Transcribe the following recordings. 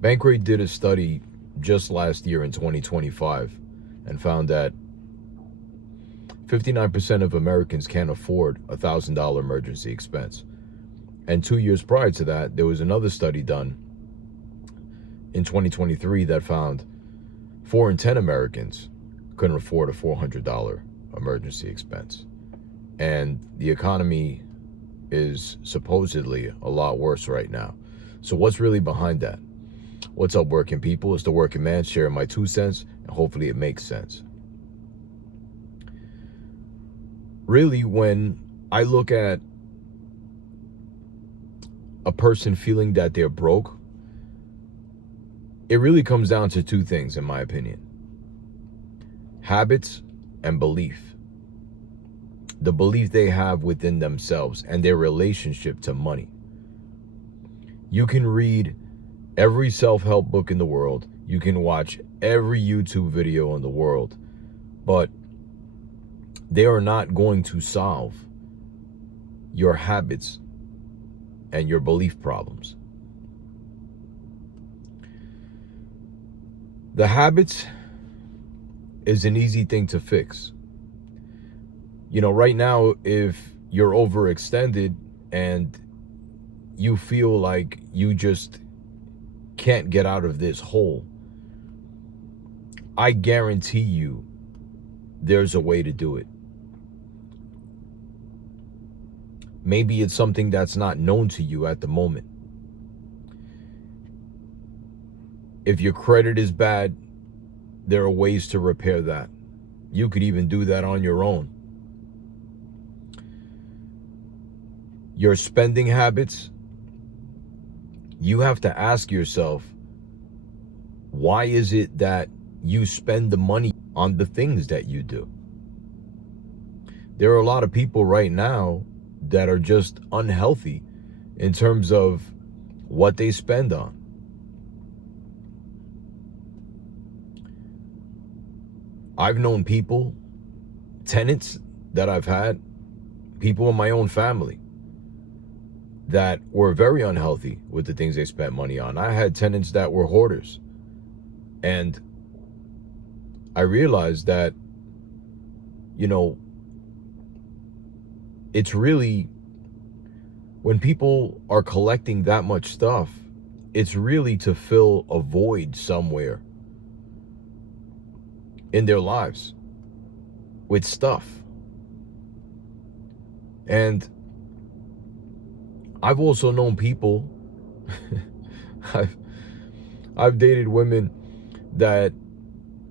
Bankrate did a study just last year in 2025 and found that 59% of Americans can't afford a $1,000 emergency expense. And 2 years prior to that, there was another study done in 2023 that found 4 in 10 Americans couldn't afford a $400 emergency expense. And the economy is supposedly a lot worse right now. So what's really behind that? What's up, working people? It's the working man sharing my 2 cents, and hopefully it makes sense. Really, when I look at a person feeling that they're broke, it really comes down to 2 things, in my opinion: habits and belief. The belief they have within themselves and their relationship to money. You can read every self-help book in the world. You can watch every YouTube video in the world, but they are not going to solve your habits and your belief problems. The habits is an easy thing to fix. You know, right now, if you're overextended and you feel like you just can't get out of this hole, I guarantee you there's a way to do it. Maybe it's something that's not known to you at the moment. If your credit is bad, there are ways to repair that. You could even do that on your own. Your spending habits, you have to ask yourself, why is it that you spend the money on the things that you do? There are a lot of people right now that are just unhealthy in terms of what they spend on. I've known people, tenants that I've had, people in my own family that were very unhealthy with the things they spent money on. I had tenants that were hoarders. And I realized that, you know, it's really, when people are collecting that much stuff, it's really to fill a void somewhere in their lives with stuff. And I've also known people, I've dated women that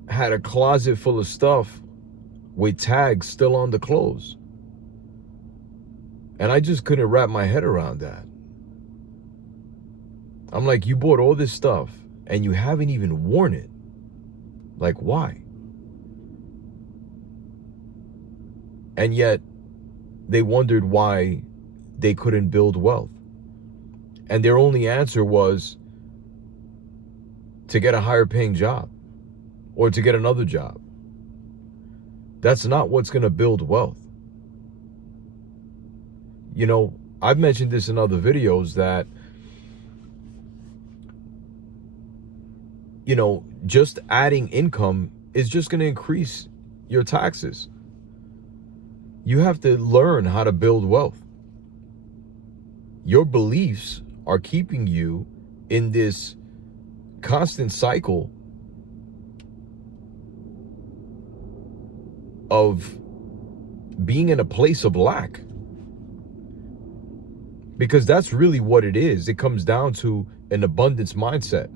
had a closet full of stuff with tags still on the clothes. And I just couldn't wrap my head around that. I'm like, you bought all this stuff and you haven't even worn it. Like, why? And yet they wondered why they couldn't build wealth. And their only answer was to get a higher paying job or to get another job. That's not what's going to build wealth. You know, I've mentioned this in other videos that, you know, just adding income is just going to increase your taxes. You have to learn how to build wealth. Your beliefs are keeping you in this constant cycle of being in a place of lack. Because that's really what it is. It comes down to an abundance mindset.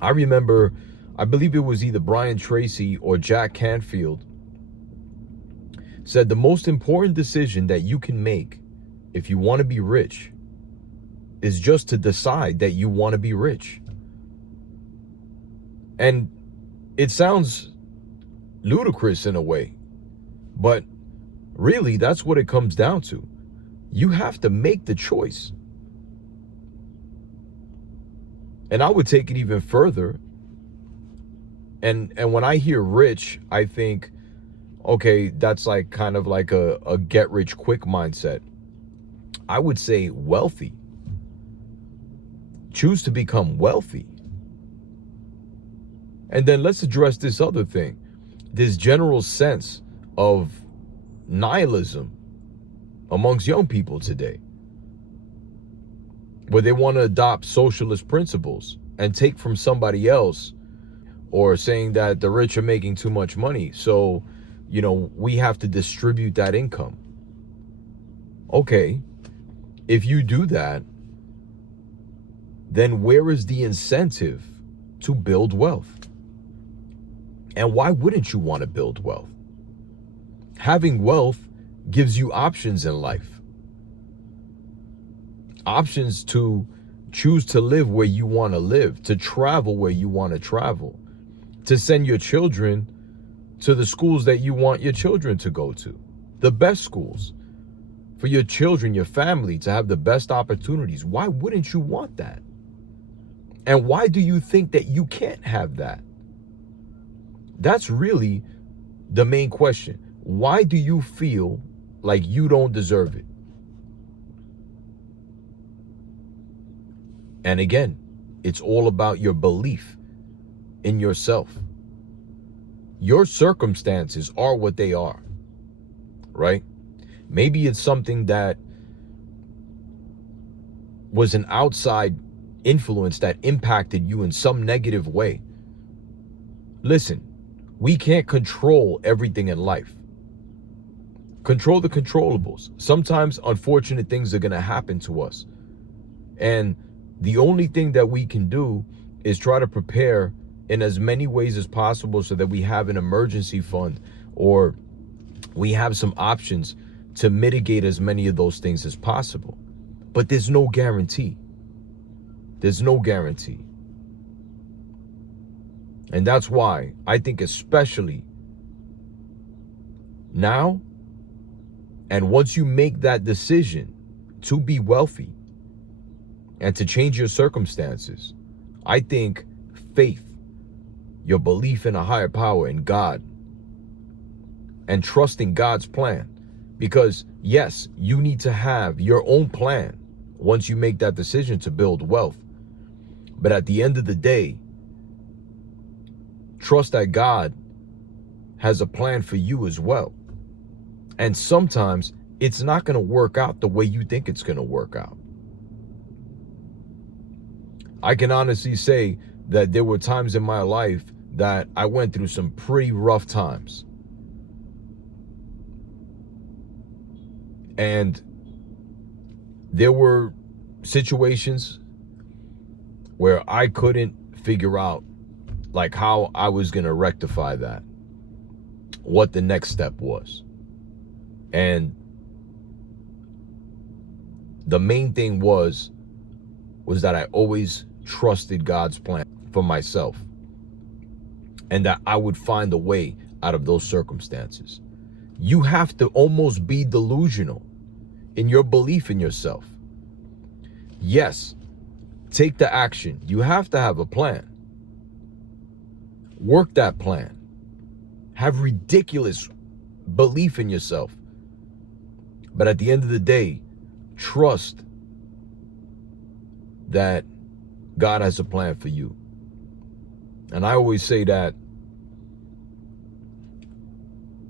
I remember, I believe it was either Brian Tracy or Jack Canfield said the most important decision that you can make if you want to be rich is just to decide that you want to be rich. And it sounds ludicrous in a way, but really that's what it comes down to. You have to make the choice. And I would take it even further. And when I hear rich, I think, okay, that's like kind of like a get rich quick mindset. I would say wealthy. Choose to become wealthy. And then let's address this other thing, this general sense of nihilism amongst young people today, where they want to adopt socialist principles and take from somebody else, or saying that the rich are making too much money, so, we have to distribute that income. Okay, if you do that, then where is the incentive to build wealth? And why wouldn't you want to build wealth? Having wealth gives you options in life. Options to choose to live where you want to live, to travel where you want to travel, to send your children to the schools that you want your children to go to, the best schools for your children, your family, to have the best opportunities. Why wouldn't you want that? And why do you think that you can't have that? That's really the main question. Why do you feel like you don't deserve it? And again, it's all about your belief in yourself. Your circumstances are what they are, right? Maybe it's something that was an outside influence that impacted you in some negative way. Listen, we can't control everything in life. Control the controllables. Sometimes unfortunate things are going to happen to us. And the only thing that we can do is try to prepare in as many ways as possible so that we have an emergency fund, or we have some options to mitigate as many of those things as possible. But there's no guarantee. There's no guarantee. And that's why I think, especially now, and once you make that decision to be wealthy and to change your circumstances, I think faith, your belief in a higher power, in God, and trusting God's plan. Because yes, you need to have your own plan once you make that decision to build wealth. But at the end of the day, trust that God has a plan for you as well. And sometimes it's not going to work out the way you think it's going to work out. I can honestly say that there were times in my life that I went through some pretty rough times. And there were situations where I couldn't figure out like how I was going to rectify that, what the next step was. And the main thing was that I always trusted God's plan for myself, and that I would find a way out of those circumstances. You have to almost be delusional in your belief in yourself. Yes, take the action. You have to have a plan. Work that plan. Have ridiculous belief in yourself. But at the end of the day, trust that God has a plan for you. And I always say that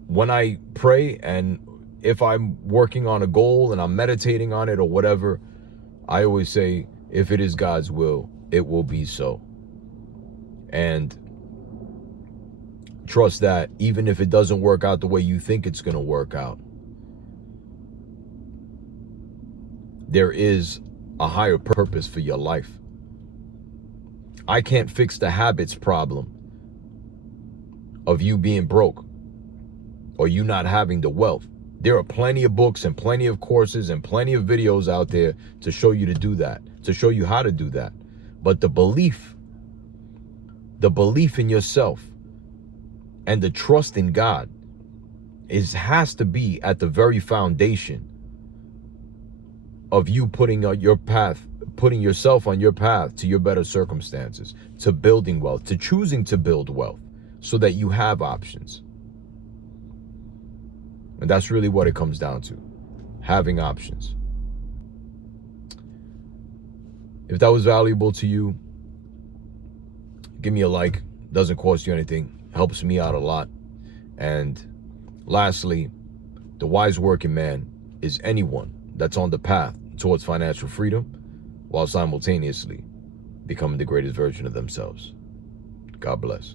when I pray, and if I'm working on a goal and I'm meditating on it or whatever, I always say, if it is God's will, it will be so. And trust that even if it doesn't work out the way you think it's going to work out, there is a higher purpose for your life. I can't fix the habits problem of you being broke or you not having the wealth. There are plenty of books and plenty of courses and plenty of videos out there to show you to do that, to show you how to do that. But the belief in yourself and the trust in God has to be at the very foundation of you putting yourself on your path to your better circumstances, to building wealth, to choosing to build wealth so that you have options. And that's really what it comes down to, having options. If that was valuable to you, give me a like, Doesn't cost you anything. Helps me out a lot. And lastly, the wise working man is anyone that's on the path towards financial freedom while simultaneously becoming the greatest version of themselves. God bless.